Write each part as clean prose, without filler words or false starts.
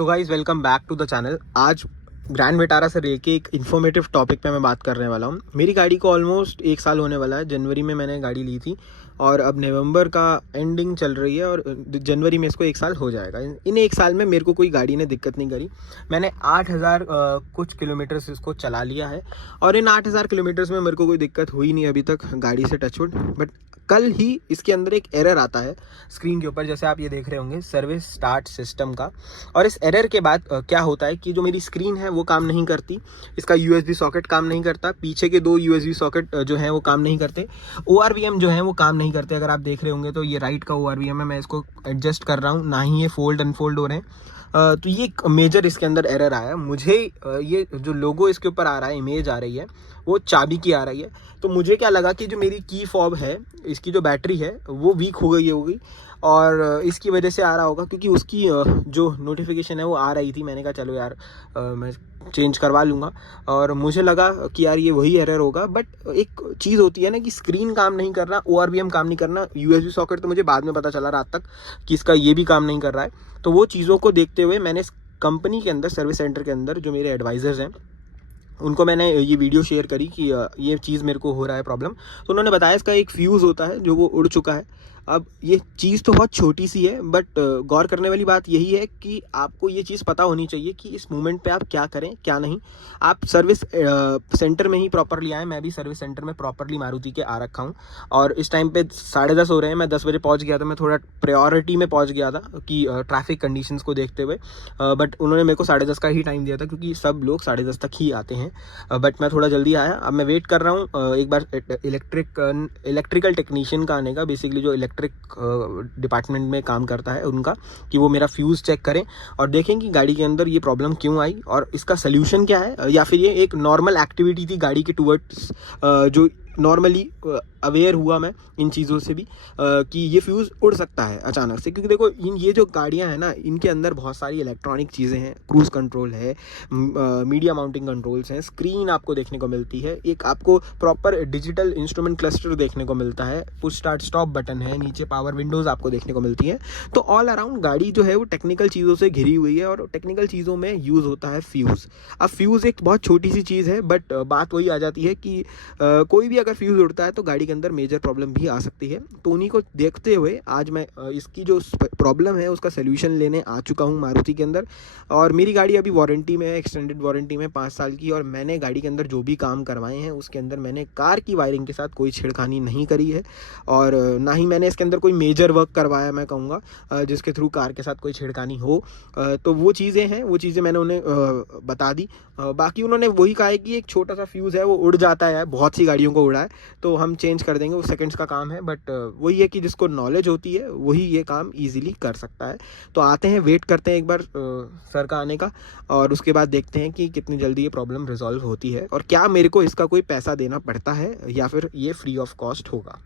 So guys welcome back to the channel. आज Grand Vitara से लेके एक इन्फॉर्मेटिव टॉपिक पे मैं बात करने वाला हूँ। मेरी गाड़ी को ऑलमोस्ट 1 साल होने वाला है। जनवरी में मैंने गाड़ी ली थी और अब नवंबर का एंडिंग चल रही है और जनवरी में इसको 1 साल हो जाएगा। इन 1 साल में मेरे को कोई गाड़ी ने दिक्कत नहीं करी। मैंने 8,000 कुछ किलोमीटर्स इसको चला लिया है और इन 8,000 किलोमीटर्स में मेरे को कोई दिक्कत हुई नहीं अभी तक गाड़ी से, टचवुड। बट कल ही इसके अंदर एक एरर आता है स्क्रीन के ऊपर, जैसे आप ये देख रहे होंगे, सर्विस स्टार्ट सिस्टम का। और इस एरर के बाद क्या होता है कि जो मेरी स्क्रीन है वो काम नहीं करती, इसका यूएसबी सॉकेट काम नहीं करता, पीछे के 2 यूएसबी सॉकेट जो हैं वो काम नहीं करते, ओआरवीएम जो है वो काम नहीं करते। अगर आप देख रहे होंगे तो ये राइट का ओआरवीएम है, मैं इसको एडजस्ट कर रहा हूँ, ना ही ये फोल्ड अनफोल्ड हो रहे हैं। तो ये एक मेजर इसके अंदर एरर आया मुझे। ये जो लोगो इसके ऊपर आ रहा है, इमेज आ रही है, वो चाबी की आ रही है। तो मुझे क्या लगा कि जो मेरी की फॉब है, इसकी जो बैटरी है वो वीक हो गई होगी और इसकी वजह से आ रहा होगा, क्योंकि उसकी जो नोटिफिकेशन है वो आ रही थी। मैंने कहा चलो यार मैं चेंज करवा लूँगा और मुझे लगा कि यार ये वही एरर होगा। बट एक चीज़ होती है ना कि स्क्रीन काम नहीं करना, ओआरवीएम काम नहीं करना, यूएसबी सॉकेट तो मुझे बाद में पता चला रात तक कि इसका ये भी काम नहीं कर रहा है। तो वो चीज़ों को देखते हुए मैंने कंपनी के अंदर, सर्विस सेंटर के अंदर जो मेरे एडवाइज़र्स हैं, उनको मैंने ये वीडियो शेयर करी कि ये चीज़ मेरे को हो रहा है प्रॉब्लम। तो उन्होंने बताया इसका एक फ्यूज़ होता है जो वो उड़ चुका है। अब ये चीज़ तो बहुत छोटी सी है, बट गौर करने वाली बात यही है कि आपको ये चीज़ पता होनी चाहिए कि इस मोमेंट पे आप क्या करें क्या नहीं। आप सर्विस सेंटर में ही प्रॉपरली आए। मैं भी सर्विस सेंटर में प्रॉपरली मारुति के आ रखा हूँ और इस टाइम पे 10:30 हो रहे हैं। मैं 10 बजे पहुँच गया था। मैं थोड़ा प्रायोरिटी में पहुँच गया था कि ट्रैफिक कंडीशंस को देखते हुए, बट उन्होंने मेरे को 10:30 का ही टाइम दिया था, क्योंकि सब लोग 10:30 तक ही आते हैं। बट मैं थोड़ा जल्दी आया। अब मैं वेट कर रहा हूँ एक बार इलेक्ट्रिकल टेक्नीशियन का आने का, बेसिकली जो इलेक्ट्रिक डिपार्टमेंट में काम करता है उनका, कि वो मेरा फ्यूज़ चेक करें और देखें कि गाड़ी के अंदर ये प्रॉब्लम क्यों आई और इसका सल्यूशन क्या है, या फिर ये एक नॉर्मल एक्टिविटी थी गाड़ी के टूवर्ड्स जो नॉर्मली अवेयर हुआ मैं इन चीज़ों से भी कि ये फ्यूज़ उड़ सकता है अचानक से। क्योंकि देखो ये जो गाड़ियाँ हैं ना, इनके अंदर बहुत सारी इलेक्ट्रॉनिक चीज़ें हैं, क्रूज़ कंट्रोल है, मीडिया माउंटिंग कंट्रोल्स हैं, स्क्रीन आपको देखने को मिलती है, एक आपको प्रॉपर डिजिटल इंस्ट्रूमेंट क्लस्टर देखने को मिलता है, पुश स्टार्ट स्टॉप बटन है, नीचे पावर विंडोज़ आपको देखने को मिलती है। तो ऑल अराउंड गाड़ी जो है वो टेक्निकल चीज़ों से घिरी हुई है और टेक्निकल चीज़ों में यूज़ होता है फ्यूज़। अब फ्यूज़ एक बहुत छोटी सी चीज़ है, बट बात वही आ जाती है कि कोई भी अगर फ्यूज़ उड़ता है तो गाड़ी के अंदर मेजर प्रॉब्लम भी आ सकती है। तो उन्हीं को देखते हुए आज मैं इसकी जो प्रॉब्लम है उसका सलूशन लेने आ चुका हूँ मारुति के अंदर। और मेरी गाड़ी अभी वारंटी में है, एक्सटेंडेड वारंटी में 5 साल की, और मैंने गाड़ी के अंदर जो भी काम करवाए हैं उसके अंदर मैंने कार की वायरिंग के साथ कोई छेड़खानी नहीं करी है और ना ही मैंने इसके अंदर कोई मेजर वर्क करवाया, मैं कहूँगा, जिसके थ्रू कार के साथ कोई छेड़खानी हो। तो वो चीज़ें हैं, वो चीज़ें मैंने उन्हें बता दी। बाकी उन्होंने वही कहा है कि एक छोटा सा फ्यूज़ है वो उड़ जाता है, बहुत सी गाड़ियों को उड़ा है, तो हम चेंज कर देंगे, वो सेकंड्स का काम है। बट वही है कि जिसको नॉलेज होती है वही ये काम इजीली कर सकता है। तो आते हैं, वेट करते हैं एक बार सर का आने का और उसके बाद देखते हैं कि कितनी जल्दी ये प्रॉब्लम रिजॉल्व होती है और क्या मेरे को इसका कोई पैसा देना पड़ता है या फिर ये फ्री ऑफ कॉस्ट होगा।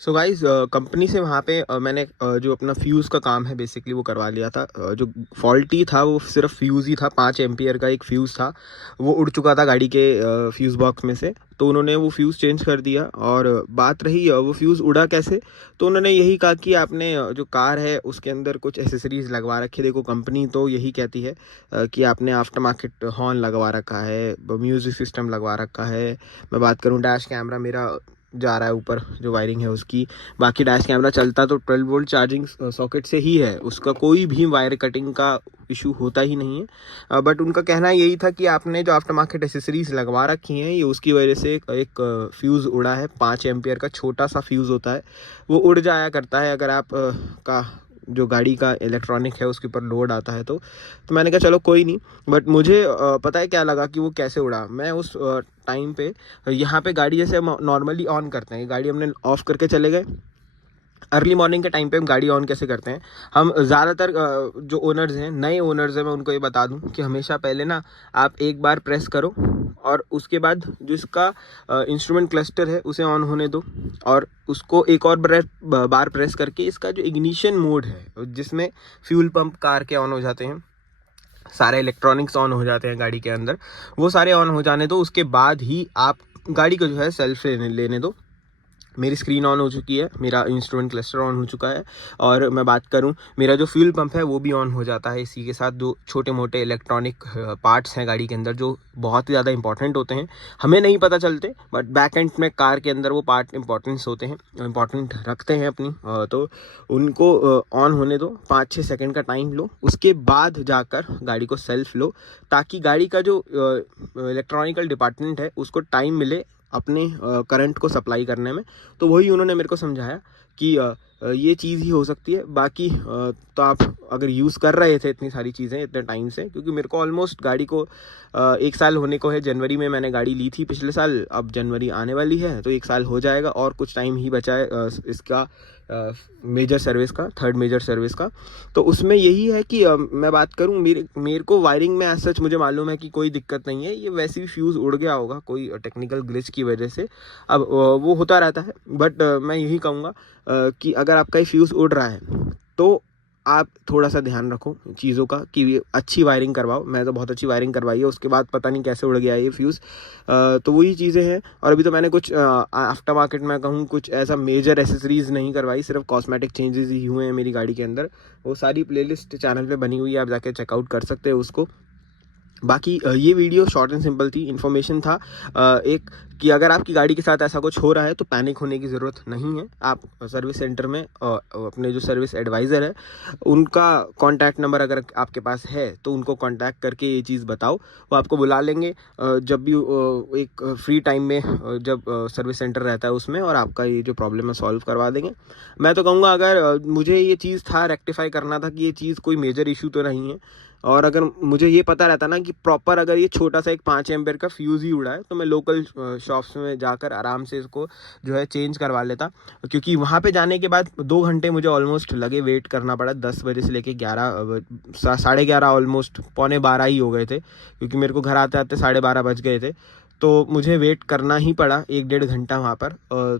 सो गाइज़, कंपनी से वहाँ पे मैंने जो अपना फ्यूज़ का काम है बेसिकली वो करवा लिया था। जो फॉल्टी था वो सिर्फ फ्यूज़ ही था, 5 एम्पियर का एक फ्यूज़ था, वो उड़ चुका था गाड़ी के फ्यूज़ बॉक्स में से। तो उन्होंने वो फ्यूज़ चेंज कर दिया। और बात रही वो फ्यूज़ उड़ा कैसे, तो उन्होंने यही कहा कि आपने जो कार है उसके अंदर कुछ एसेसरीज़ लगवा रखी है। देखो कंपनी तो यही कहती है कि आपने आफ्टर मार्केट हॉर्न लगवा रखा है, म्यूज़िक सिस्टम लगवा रखा है। मैं बात करूँ, डैश कैमरा मेरा जा रहा है ऊपर, जो वायरिंग है उसकी। बाकी डैश कैमरा चलता तो 12 वोल्ट चार्जिंग सॉकेट से ही है, उसका कोई भी वायर कटिंग का इशू होता ही नहीं है। बट उनका कहना यही था कि आपने जो आफ्टर मार्केट एसेसरीज लगवा रखी हैं ये उसकी वजह से एक फ्यूज़ उड़ा है। 5 एम्पियर का छोटा सा फ्यूज़ होता है, वो उड़ जाया करता है अगर आप का जो गाड़ी का इलेक्ट्रॉनिक है उसके ऊपर लोड आता है। तो मैंने कहा चलो कोई नहीं। बट मुझे पता है क्या लगा कि वो कैसे उड़ा। मैं उस टाइम पे यहाँ पे गाड़ी जैसे हम नॉर्मली ऑन करते हैं, गाड़ी हमने ऑफ़ करके चले गए। अर्ली मॉर्निंग के टाइम पे हम गाड़ी ऑन कैसे करते हैं, हम ज़्यादातर जो ओनर्स हैं, नए ओनर्स हैं, मैं उनको ये बता दूं कि हमेशा पहले ना आप एक बार प्रेस करो और उसके बाद जो इसका इंस्ट्रूमेंट क्लस्टर है उसे ऑन होने दो और उसको एक और बार प्रेस करके इसका जो इग्निशन मोड है, जिसमें फ्यूल पंप कार के ऑन हो जाते हैं, सारे इलेक्ट्रॉनिक्स ऑन हो जाते हैं गाड़ी के अंदर, वो सारे ऑन हो जाने दो। उसके बाद ही आप गाड़ी को जो है सेल्फ लेने दो। मेरी स्क्रीन ऑन हो चुकी है, मेरा इंस्ट्रूमेंट क्लस्टर ऑन हो चुका है, और मैं बात करूं मेरा जो फ्यूल पंप है वो भी ऑन हो जाता है। इसी के साथ जो छोटे मोटे इलेक्ट्रॉनिक पार्ट्स हैं गाड़ी के अंदर जो बहुत ही ज़्यादा इंपॉर्टेंट होते हैं, हमें नहीं पता चलते, बट बैक एंड में कार के अंदर वो पार्ट इंपॉर्टेंस होते हैं, इंपॉर्टेंट रखते हैं अपनी, तो उनको ऑन होने दो। 5-6 सेकंड का टाइम लो, उसके बाद जाकर गाड़ी को सेल्फ लो, ताकि गाड़ी का जो इलेक्ट्रॉनिकल डिपार्टमेंट है उसको टाइम मिले अपने करंट को सप्लाई करने में। तो वही उन्होंने मेरे को समझाया कि ये चीज़ ही हो सकती है। बाकी तो आप अगर यूज़ कर रहे थे इतनी सारी चीज़ें इतने टाइम से, क्योंकि मेरे को ऑलमोस्ट गाड़ी को 1 साल होने को है। जनवरी में मैंने गाड़ी ली थी पिछले साल, अब जनवरी आने वाली है तो 1 साल हो जाएगा, और कुछ टाइम ही बचा है इसका मेजर सर्विस का, थर्ड मेजर सर्विस का। तो उसमें यही है कि मैं बात करूं, मेरे को वायरिंग में एज सच मुझे मालूम है कि कोई दिक्कत नहीं है, ये वैसे भी फ्यूज़ उड़ गया होगा कोई टेक्निकल ग्लिच की वजह से। अब वो होता रहता है, बट मैं यही कहूँगा कि अगर आपका ये फ्यूज़ उड़ रहा है तो आप थोड़ा सा ध्यान रखो चीज़ों का, कि अच्छी वायरिंग करवाओ। मैं तो बहुत अच्छी वायरिंग करवाई है, उसके बाद पता नहीं कैसे उड़ गया ये फ्यूज़। तो वही चीज़ें हैं। और अभी तो मैंने कुछ आफ्टर मार्केट में कहूँ कुछ ऐसा मेजर एसेसरीज़ नहीं करवाई, सिर्फ कॉस्मेटिक चेंजेस ही हुए हैं मेरी गाड़ी के अंदर। वो सारी प्लेलिस्ट चैनल पे बनी हुई है, आप जाके चेकआउट कर सकते हो उसको। बाकी ये वीडियो शॉर्ट एंड सिंपल थी, इन्फॉर्मेशन था एक, कि अगर आपकी गाड़ी के साथ ऐसा कुछ हो रहा है तो पैनिक होने की ज़रूरत नहीं है। आप सर्विस सेंटर में अपने जो सर्विस एडवाइज़र है उनका कॉन्टैक्ट नंबर अगर आपके पास है तो उनको कॉन्टैक्ट करके ये चीज़ बताओ, वो आपको बुला लेंगे जब भी एक फ्री टाइम में जब सर्विस सेंटर रहता है उसमें, और आपका ये जो प्रॉब्लम है सॉल्व करवा देंगे। मैं तो कहूँगा अगर मुझे ये चीज़ था रेक्टिफाई करना था कि ये चीज़ कोई मेजर इशू तो नहीं है, और अगर मुझे ये पता रहता ना कि प्रॉपर अगर ये छोटा सा एक 5 एम्पेयर का फ्यूज़ ही उड़ा है तो मैं लोकल शॉप्स में जाकर आराम से इसको जो है चेंज करवा लेता। क्योंकि वहाँ पे जाने के बाद 2 घंटे मुझे ऑलमोस्ट लगे, वेट करना पड़ा 10 बजे से लेके 11 ऑलमोस्ट 11:45 ही हो गए थे, क्योंकि मेरे को घर आते आते 12:30 बज गए थे। तो मुझे वेट करना ही पड़ा 1-1.5 घंटा वहाँ पर।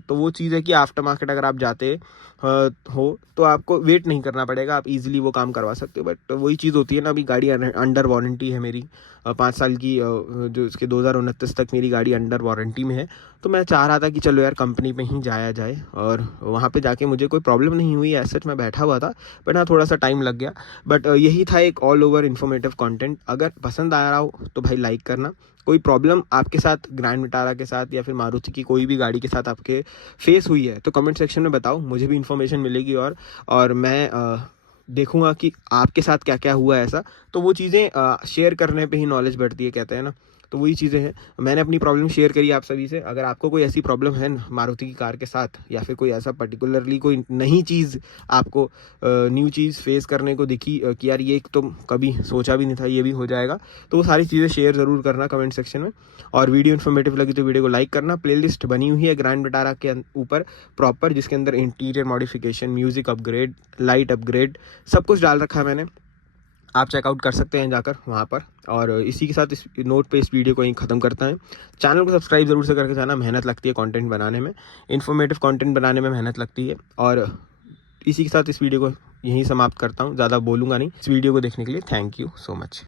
तो वो चीज़ है कि आफ्टर मार्केट अगर आप जाते हो तो आपको वेट नहीं करना पड़ेगा, आप इजीली वो काम करवा सकते हो। बट वही चीज़ होती है ना, अभी गाड़ी अंडर वारंटी है मेरी 5 साल की, जो इसके 2029 तक मेरी गाड़ी अंडर वारंटी में है। तो मैं चाह रहा था कि चलो यार कंपनी में ही जाया जाए, और वहाँ पे जाके मुझे कोई प्रॉब्लम नहीं हुई, ऐसा मैं बैठा हुआ था, बट हाँ थोड़ा सा टाइम लग गया। बट यही था एक ऑल ओवर इन्फॉर्मेटिव कंटेंट। अगर पसंद आ रहा हो तो भाई लाइक करना। कोई प्रॉब्लम आपके साथ ग्रैंड विटारा के साथ या फिर मारुति की कोई भी गाड़ी के साथ आपके फेस हुई है तो कमेंट सेक्शन में बताओ, मुझे भी इन्फॉर्मेशन मिलेगी, और मैं देखूंगा कि आपके साथ क्या क्या हुआ ऐसा। तो वो चीज़ें शेयर करने पे ही नॉलेज बढ़ती है, कहते हैं ना। तो वही चीज़ें हैं, मैंने अपनी प्रॉब्लम शेयर करी आप सभी से। अगर आपको कोई ऐसी प्रॉब्लम है मारुति की कार के साथ, या फिर कोई ऐसा पर्टिकुलरली कोई नई चीज़ आपको न्यू चीज़ फेस करने को दिखी कि यार ये तो कभी सोचा भी नहीं था ये भी हो जाएगा, तो वो सारी चीज़ें शेयर ज़रूर करना कमेंट सेक्शन में। और वीडियो इन्फॉर्मेटिव लगी तो वीडियो को लाइक करना। प्लेलिस्ट बनी हुई है ग्रैंड विटारा के ऊपर प्रॉपर, जिसके अंदर interior modification, music upgrade, light upgrade, सब कुछ डाल रखा है मैंने। आप चेकआउट कर सकते हैं जाकर वहाँ पर। और इसी के साथ इस नोट पे इस वीडियो को यहीं ख़त्म करता है। चैनल को सब्सक्राइब ज़रूर से करके जाना, मेहनत लगती है कंटेंट बनाने में, इन्फॉर्मेटिव कंटेंट बनाने में मेहनत लगती है। और इसी के साथ इस वीडियो को यहीं समाप्त करता हूँ, ज़्यादा बोलूँगा नहीं। इस वीडियो को देखने के लिए थैंक यू सो मच।